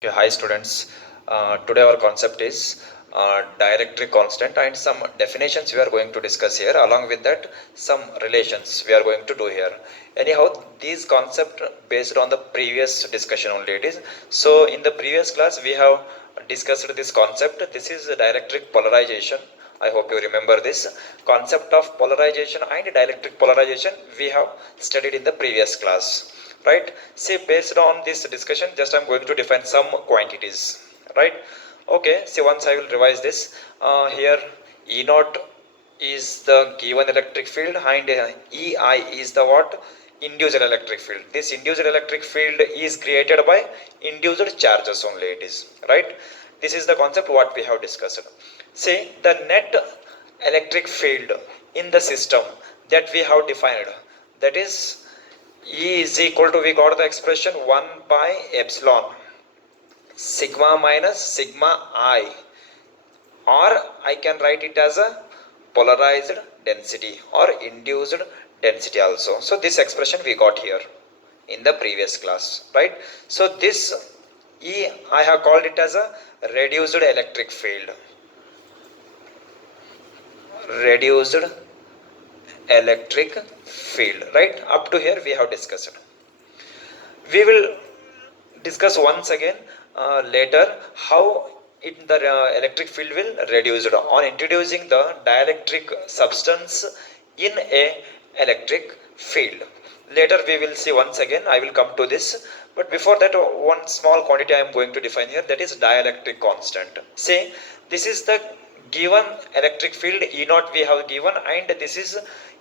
Okay, hi students. Today our concept is dielectric constant and some definitions we are going to discuss here. Along with that, some relations we are going to do here. Anyhow, these concept based on the previous discussion only it is. So in the previous class we have discussed this concept. This is dielectric polarization. I hope you remember this concept of polarization and dielectric polarization we have studied in the previous class, right? See, based on this discussion, just I'm going to define some quantities, right? Okay, see, once I will revise this here. E naught is the given electric field and ei is the what? Induced electric field. This induced electric field is created by induced charges only, it is, right? This is the concept what we have discussed. See, the net electric field in the system that we have defined, that is E is equal to, we got the expression 1 by epsilon sigma minus sigma I, or I can write it as a polarized density or induced density also. So this expression we got here in the previous class, right? So this E I have called it as a reduced electric field. Reduced electric field, right? Up to here we have discussed. We will discuss once again later how the electric field will reduced on introducing the dielectric substance in a electric field. Later we will see once again, I will come to this, but before that one small quantity I am going to define here, that is dielectric constant. See, this is the given electric field E naught we have given, and this is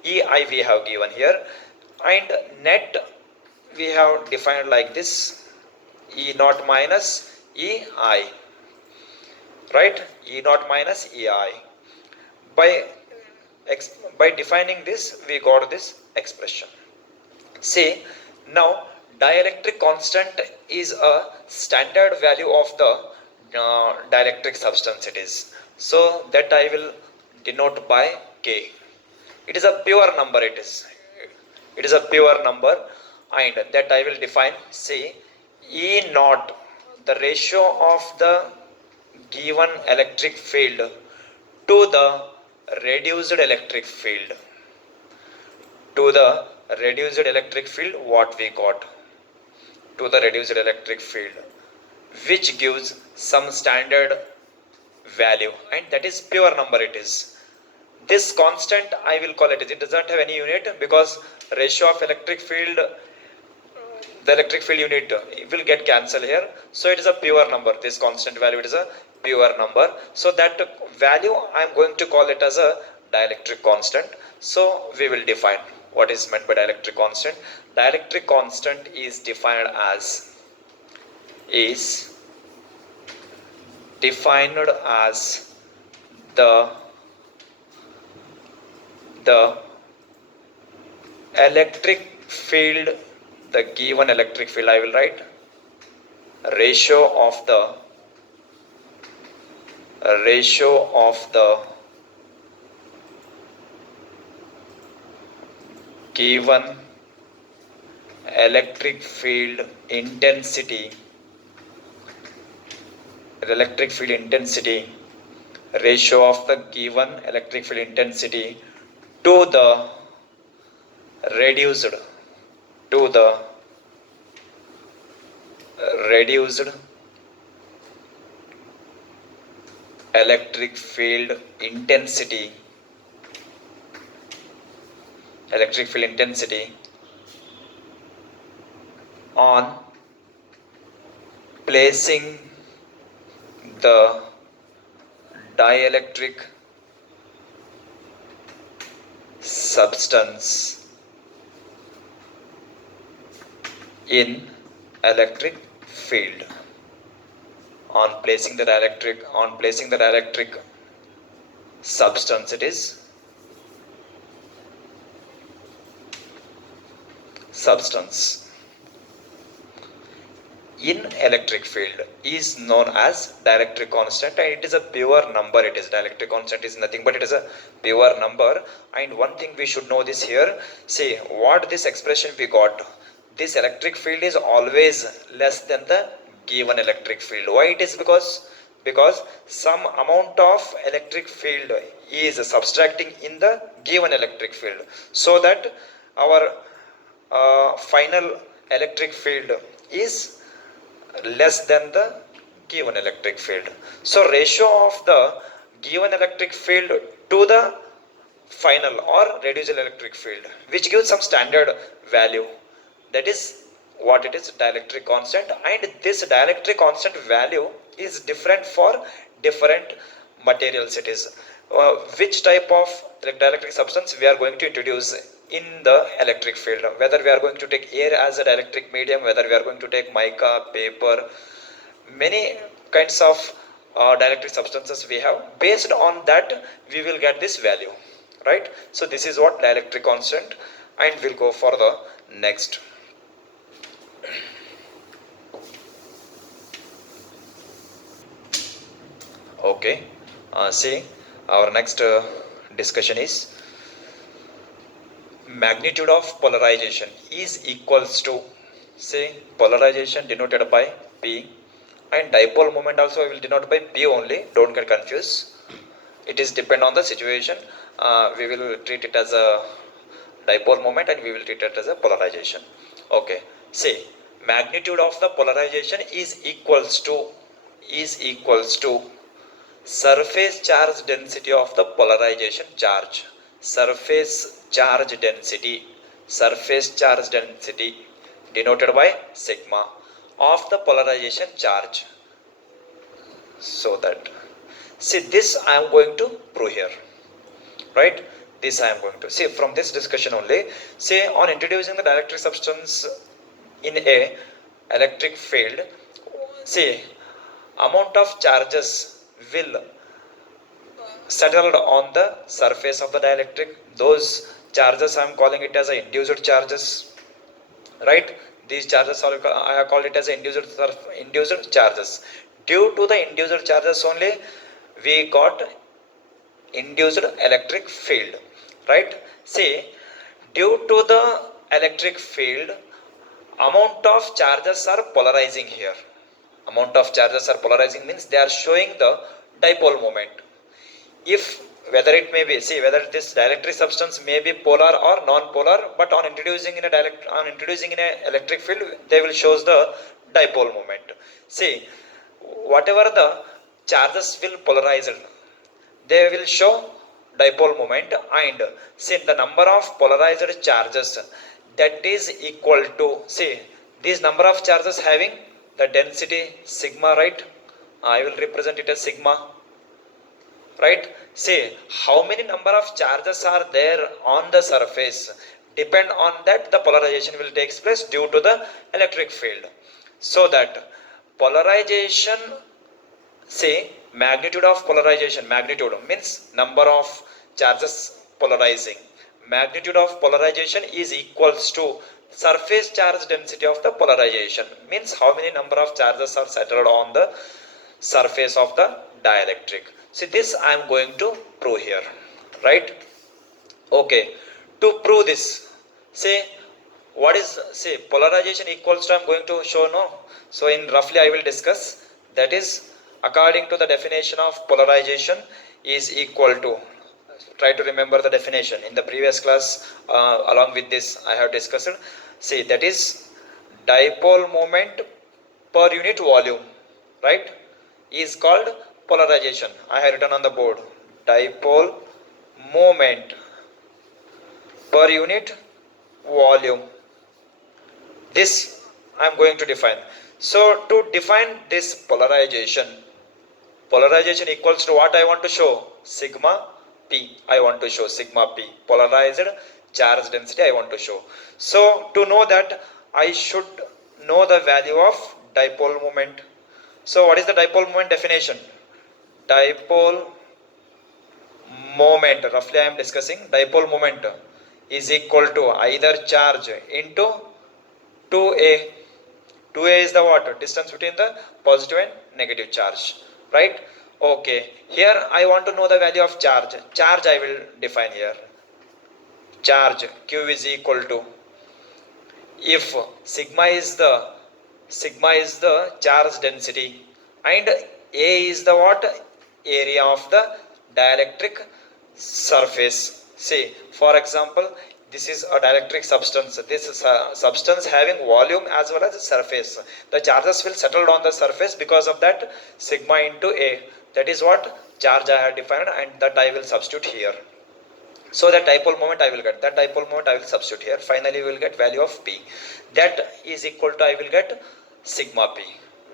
EI we have given here, and net we have defined like this: E naught minus EI, right? E naught minus EI. By by defining this, we got this expression. See, now dielectric constant is a standard value of the dielectric substance it is. So that I will denote by K. It is a pure number, it is. It is a pure number, and that I will define. See, E naught, the ratio of the given electric field to the reduced electric field. To the reduced electric field, what we got? To the reduced electric field, which gives some standard value, and that is pure number it is. This constant I will call it does not have any unit, because ratio of electric field, the electric field unit will get cancelled here. So it is a pure number. This constant value, it is a pure number. So that value I am going to call it as a dielectric constant. So we will define what is meant by dielectric constant. Dielectric constant is defined as the the electric field, the given electric field, I will write ratio of the given electric field intensity, ratio of the given electric field intensity to the reduced reduced electric field intensity on placing the dielectric substance in electric field. On placing the dielectric substance, it is substance in electric field is known as dielectric constant, and it is a pure number. It is dielectric constant is nothing but it is a pure number. And one thing we should know this here, see what this expression we got, this electric field is always less than the given electric field. Why it is? Because some amount of electric field is subtracting in the given electric field, so that our final electric field is less than the given electric field. So ratio of the given electric field to the final or reduced electric field, which gives some standard value, that is what it is, dielectric constant. And this dielectric constant value is different for different materials. It is which type of dielectric substance we are going to introduce in the electric field, whether we are going to take air as a dielectric medium, whether we are going to take mica, paper, many kinds of dielectric substances we have. Based on that we will get this value, right? So this is what dielectric constant. And we'll go for the next. Okay, see, our next discussion is magnitude of polarization is equals to, say, polarization denoted by P, and dipole moment also I will denote by P only, don't get confused. It is depend on the situation. We will treat it as a dipole moment and we will treat it as a polarization. Okay, see, magnitude of the polarization is equals to surface charge density of the polarization charge. Surface charge density denoted by sigma of the polarization charge. So that, see, this I am going to prove here, right? This I am going to see from this discussion only. Say, on introducing the dielectric substance in a electric field, say, amount of charges will settled on the surface of the dielectric. Those charges I am calling it as a induced charges, right? These charges are, I have called it as induced charges. Due to the induced charges only we got induced electric field, right? See, due to the electric field, amount of charges are polarizing here. Amount of charges are polarizing means they are showing the dipole moment. If whether it may be, see, whether this dielectric substance may be polar or non-polar, but on introducing in a electric field they will shows the dipole moment. See, whatever the charges will polarize, they will show dipole moment. And see, the number of polarized charges, that is equal to, see, this number of charges having the density sigma, right? I will represent it as sigma, right? See, how many number of charges are there on the surface, depend on that the polarization will take place due to the electric field. So that polarization, say, magnitude of polarization, magnitude means number of charges polarizing, magnitude of polarization is equals to surface charge density of the polarization, means how many number of charges are settled on the surface of the dielectric. See, this I am going to prove here, right? Okay, to prove this, say, what is, say, polarization equals to, I am going to show now. So in roughly I will discuss, that is, according to the definition of polarization is equal to, try to remember the definition in the previous class, along with this I have discussed. See, that is dipole moment per unit volume, right, is called polarization. I have written on the board, dipole moment per unit volume. This I am going to define. So to define this polarization equals to what I want to show, sigma p. I want to show sigma p, polarized charge density I want to show. So to know that, I should know the value of dipole moment. So what is the dipole moment definition? Dipole moment, roughly I am discussing, dipole moment is equal to either charge into 2a. 2a is the what? Distance between the positive and negative charge, right? Okay, here I want to know the value of charge. Charge I will define here. Charge Q is equal to, if sigma is the sigma is the charge density, and A is the what? Area of the dielectric surface. See, for example, this is a dielectric substance. This is a substance having volume as well as a surface. The charges will settle on the surface, because of that sigma into A. That is what charge I have defined, and that I will substitute here. So the dipole moment I will get, that dipole moment I will substitute here. Finally, we will get value of P. That is equal to, I will get sigma P.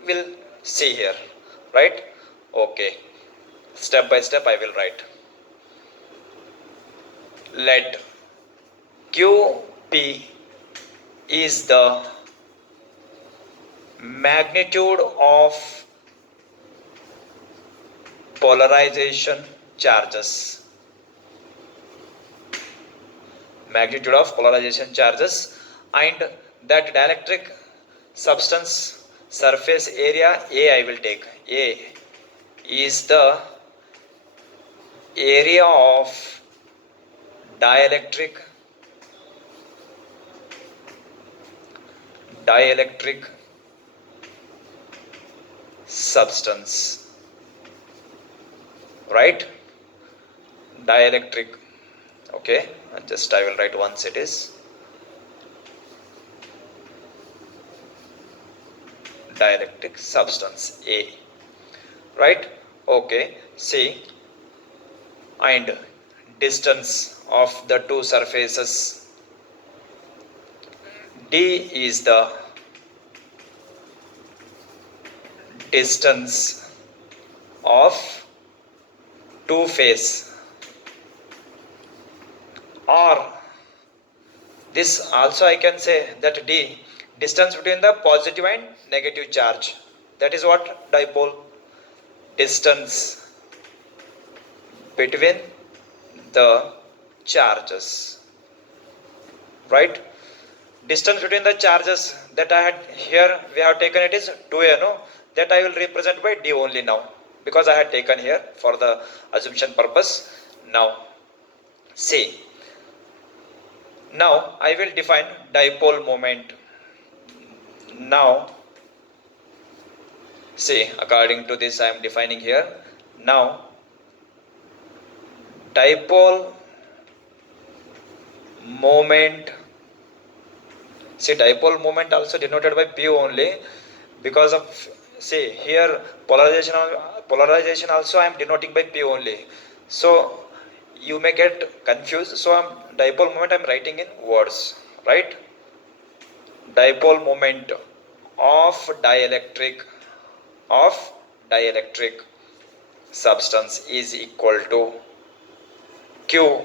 We'll see here, right? Okay. Step by step I will write. Let QP is the magnitude of polarization charges. Magnitude of polarization charges, and that dielectric substance surface area A I will take. A is the area of dielectric substance, right? Dielectric. Okay, and just I will write once it is dielectric substance A, right? Okay, see, and distance of the two surfaces, D is the distance of two face, or this also I can say that D, distance between the positive and negative charge. That is what dipole. Distance between the charges, right? Distance between the charges that I had here, we have taken it is 2a, no? That I will represent by D only now, because I had taken here for the assumption purpose. Now, see, now I will define dipole moment. Now, see, according to this I am defining here. Now, dipole moment, see, dipole moment also denoted by P only, because of, see, here polarization also I am denoting by P only. So you may get confused. So dipole moment I am writing in words, right? Dipole moment of dielectric substance is equal to Q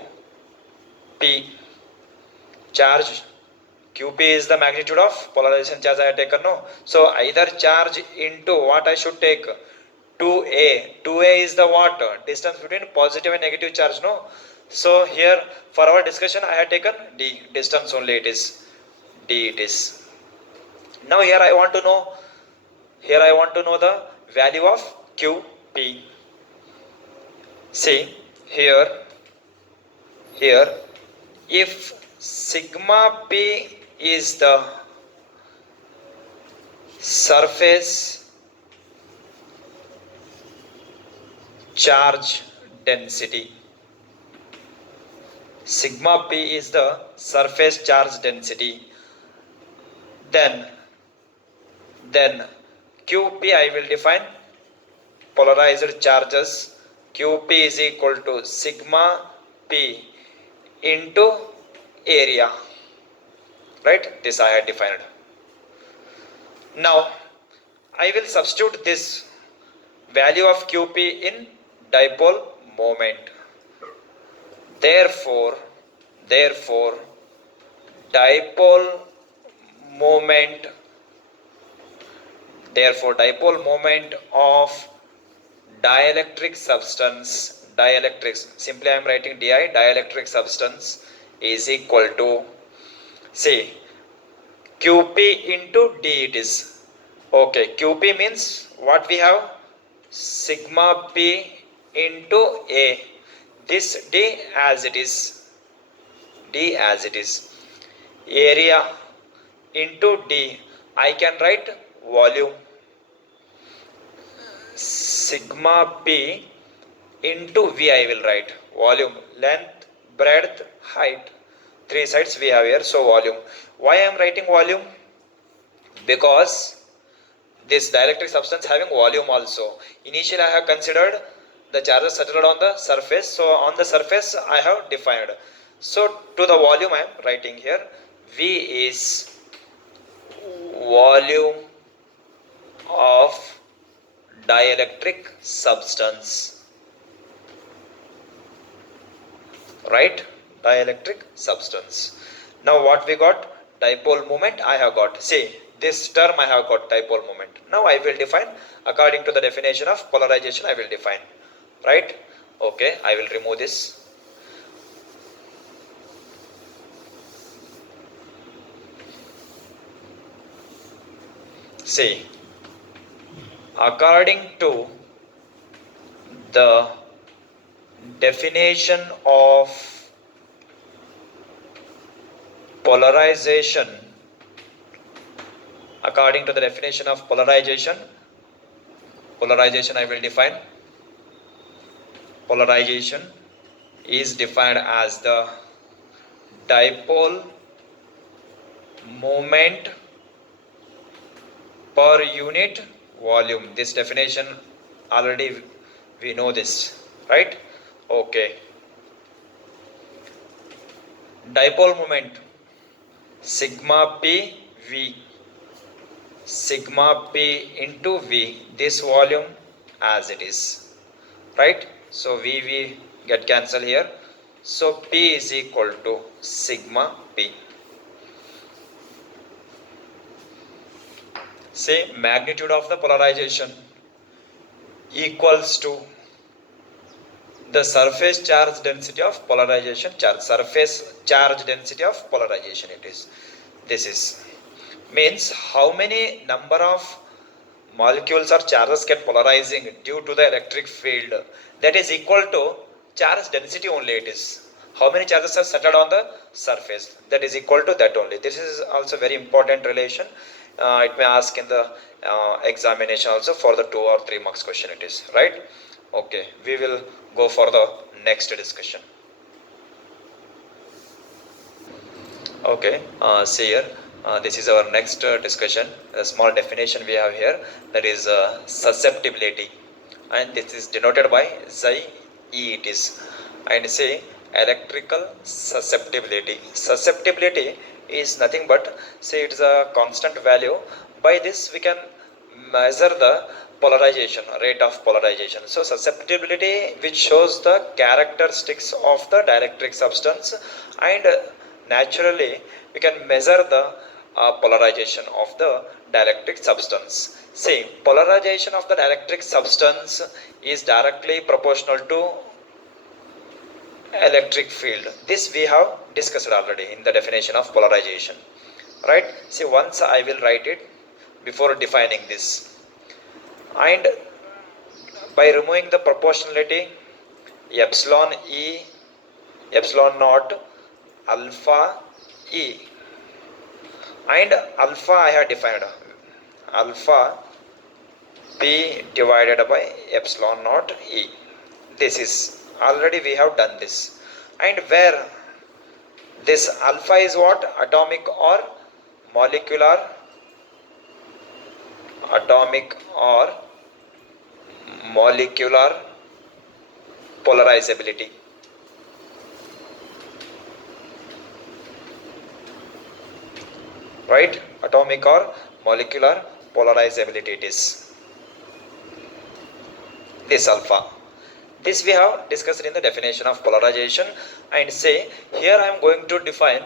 P. Charge QP is the magnitude of polarization charge I have taken, no? So either charge into what I should take, 2A. 2A is the what? Distance between positive and negative charge, no? So here for our discussion I have taken D, distance only it is. D it is. Now here I want to know the value of QP. See, here if sigma P is the surface charge density, sigma P is the surface charge density, then QP I will define polarized charges. QP is equal to sigma P into area, right? This I had defined. Now I will substitute this value of QP in dipole moment. Therefore dipole moment of dielectric substance, simply I am writing Di, dielectric substance is equal to, say, QP into D it is. Okay, QP means what we have? Sigma P into A. This D as it is. Area into D. I can write volume, sigma P into V I will write. Volume, length, breadth, height. Three sides we have here. So volume. Why I am writing volume? Because this dielectric substance having volume also. Initially I have considered the charges settled on the surface. So on the surface I have defined. So to the volume I am writing here. V is volume of dielectric substance. Right? Dielectric substance. Now what we got? Dipole moment I have got. See, this term I have got dipole moment. Now I will define according to the definition of polarization I will define. Right? Okay, I will remove this. See, according to the definition of polarization, according to the definition of polarization I will define. Polarization is defined as the dipole moment per unit volume. This definition already we know this, right? Okay. Dipole moment sigma P V, sigma P into V, this volume as it is, right? So V get cancelled here. So P is equal to sigma P. Say magnitude of the polarization equals to the surface charge density of polarization charge. Surface charge density of polarization it is. This is means how many number of molecules or charges get polarizing due to the electric field, that is equal to charge density only it is. How many charges are settled on the surface, that is equal to that only. This is also very important relation. It may ask in the examination also for the 2 or 3 marks question it is, right? Okay, we will go for the next discussion. Okay, see here, this is our next discussion. A small definition we have here, that is susceptibility, and this is denoted by Xi E it is. And say electrical susceptibility. Susceptibility is nothing but say it's a constant value. By this we can measure the polarization, rate of polarization. So susceptibility, which shows the characteristics of the dielectric substance, and naturally we can measure the polarization of the dielectric substance. See, polarization of the dielectric substance is directly proportional to electric field. This we have discussed already in the definition of polarization, right? See, once I will write it before defining this. And by removing the proportionality, epsilon E, epsilon naught, alpha E, and alpha I have defined alpha P divided by epsilon naught E. This is already we have done this. And where this alpha is what? Atomic or molecular, atomic or molecular polarizability. Right? Atomic or molecular polarizability it is. This alpha. This we have discussed in the definition of polarization. And say here I am going to define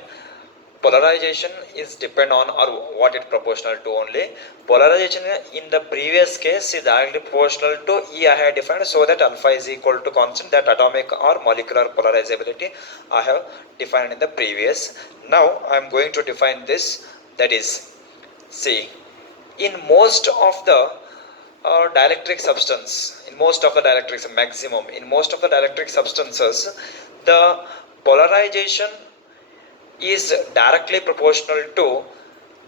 polarization is depend on or what it proportional to only. Polarization in the previous case is directly proportional to E I have defined, so that alpha is equal to constant, that atomic or molecular polarizability I have defined in the previous. Now I am going to define this, that is, see, in most of the dielectric substance, in most of the dielectrics, maximum, in most of the dielectric substances, the polarization is directly proportional to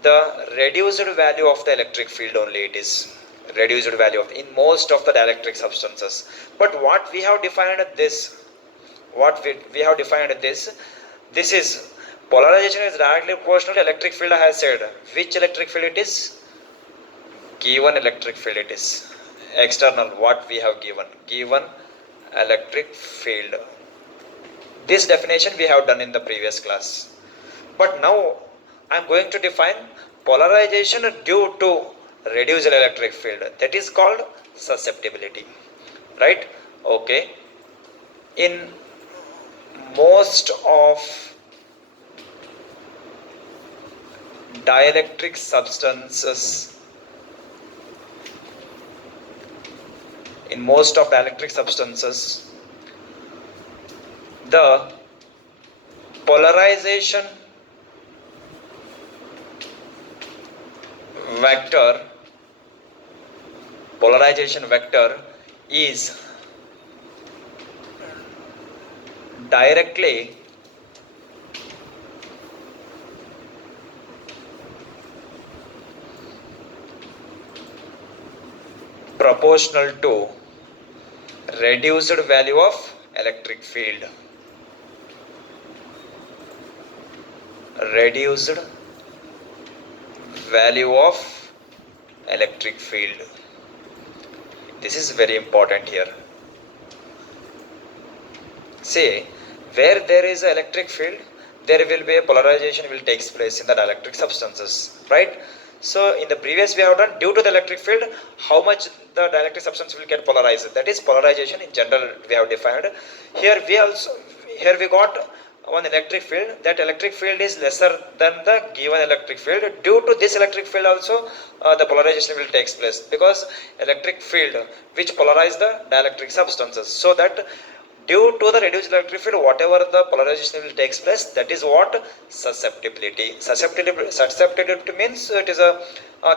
the reduced value of the electric field only. It is reduced value of in most of the dielectric substances. But what we have defined this, we have defined this is polarization is directly proportional to electric field. I have said which electric field it is, given electric field it is external, what we have given electric field. This definition we have done in the previous class. But now I am going to define polarization due to reduced electric field, that is called susceptibility, right? Okay. In most of dielectric substances, the polarization vector is directly proportional to reduced value of electric field. Reduced value of electric field. This is very important here. Say, where there is an electric field, there will be a polarization will takes place in the dielectric substances, right? So in the previous we have done due to the electric field, how much the dielectric substance will get polarized. That is polarization in general we have defined. Here we got one electric field. That electric field is lesser than the given electric field. Due to this electric field also the polarization will takes place, because electric field which polarize the dielectric substances. So that due to the reduced electric field, whatever the polarization will takes place, that is what susceptibility. Susceptibility means it is a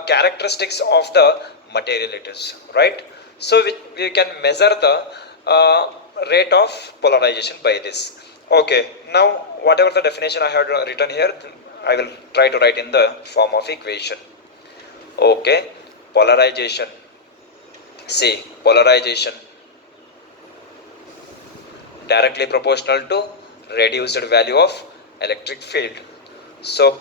characteristics of the material it is, right? So we can measure the rate of polarization by this. Okay, now whatever the definition I have written here, I will try to write in the form of equation. Okay, polarization. See, polarization directly proportional to reduced value of electric field. So